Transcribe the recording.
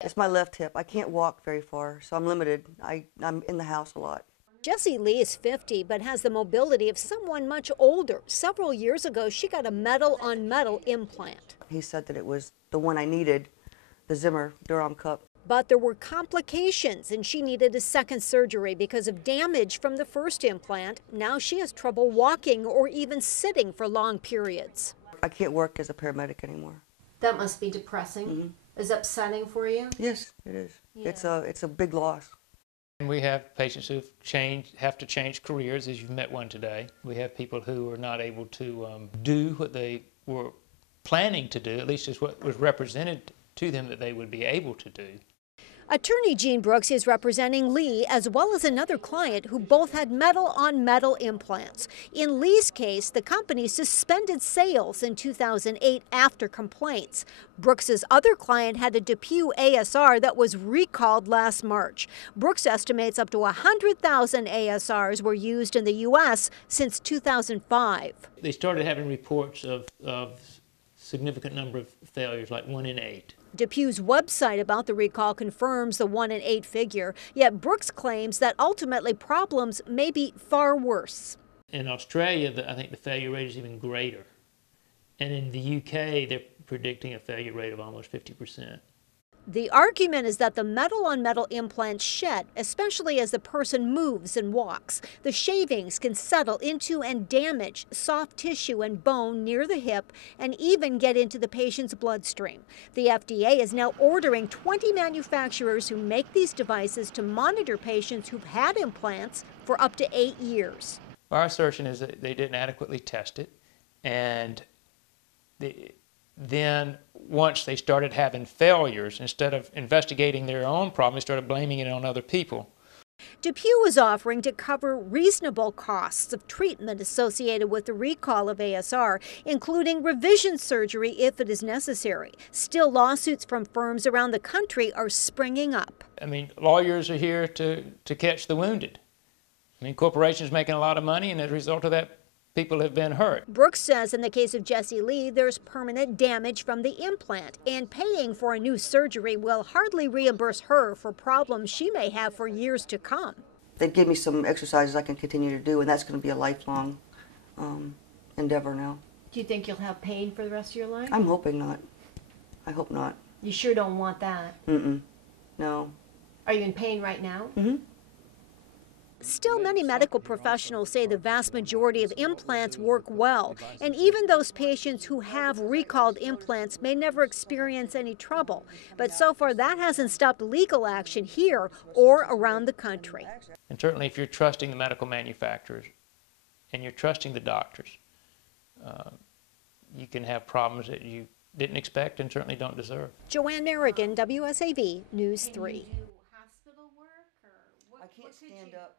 It's my left hip. I can't walk very far, so I'm limited. I'm in the house a lot. Jessie Lee is 50 but has the mobility of someone much older. Several years ago, she got a metal-on-metal implant. He said that it was the one I needed, the Zimmer Durham Cup. But there were complications and she needed a second surgery because of damage from the first implant. Now she has trouble walking or even sitting for long periods. I can't work as a paramedic anymore. That must be depressing. Mm-hmm. Is it upsetting for you? Yes, it is. Yeah. It's a big loss. And we have patients who have to change careers, as you've met one today. We have people who are not able to do what they were planning to do, at least is what was represented to them that they would be able to do. Attorney Gene Brooks is representing Lee as well as another client who both had metal-on-metal implants. In Lee's case, the company suspended sales in 2008 after complaints. Brooks's other client had a DePuy ASR that was recalled last March. Brooks estimates up to 100,000 ASRs were used in the U.S. since 2005. They started having reports of significant number of failures, like 1 in 8. DePuy's website about the recall confirms the 1 in 8 figure, yet Brooks claims that ultimately problems may be far worse. In Australia, I think the failure rate is even greater. And in the UK, they're predicting a failure rate of almost 50%. The argument is that the metal-on-metal implants shed, especially as the person moves and walks. The shavings can settle into and damage soft tissue and bone near the hip and even get into the patient's bloodstream. The FDA is now ordering 20 manufacturers who make these devices to monitor patients who've had implants for up to 8 years. Our assertion is that they didn't adequately test it, and then once they started having failures, instead of investigating their own problem, they started blaming it on other people. DePuy is offering to cover reasonable costs of treatment associated with the recall of ASR, including revision surgery if it is necessary. Still, lawsuits from firms around the country are springing up. I mean, lawyers are here to catch the wounded. I mean, corporations making a lot of money, and as a result of that, people have been hurt. Brooks says in the case of Jessie Lee, there's permanent damage from the implant, and paying for a new surgery will hardly reimburse her for problems she may have for years to come. They gave me some exercises I can continue to do, and that's going to be a lifelong endeavor now. Do you think you'll have pain for the rest of your life? I'm hoping not. I hope not. You sure don't want that? No. Are you in pain right now? Still, many medical professionals say the vast majority of implants work well, and even those patients who have recalled implants may never experience any trouble. But so far, that hasn't stopped legal action here or around the country. And certainly if you're trusting the medical manufacturers and you're trusting the doctors, you can have problems that you didn't expect and certainly don't deserve. Joanne Merrigan, WSAV News 3. I can't stand up.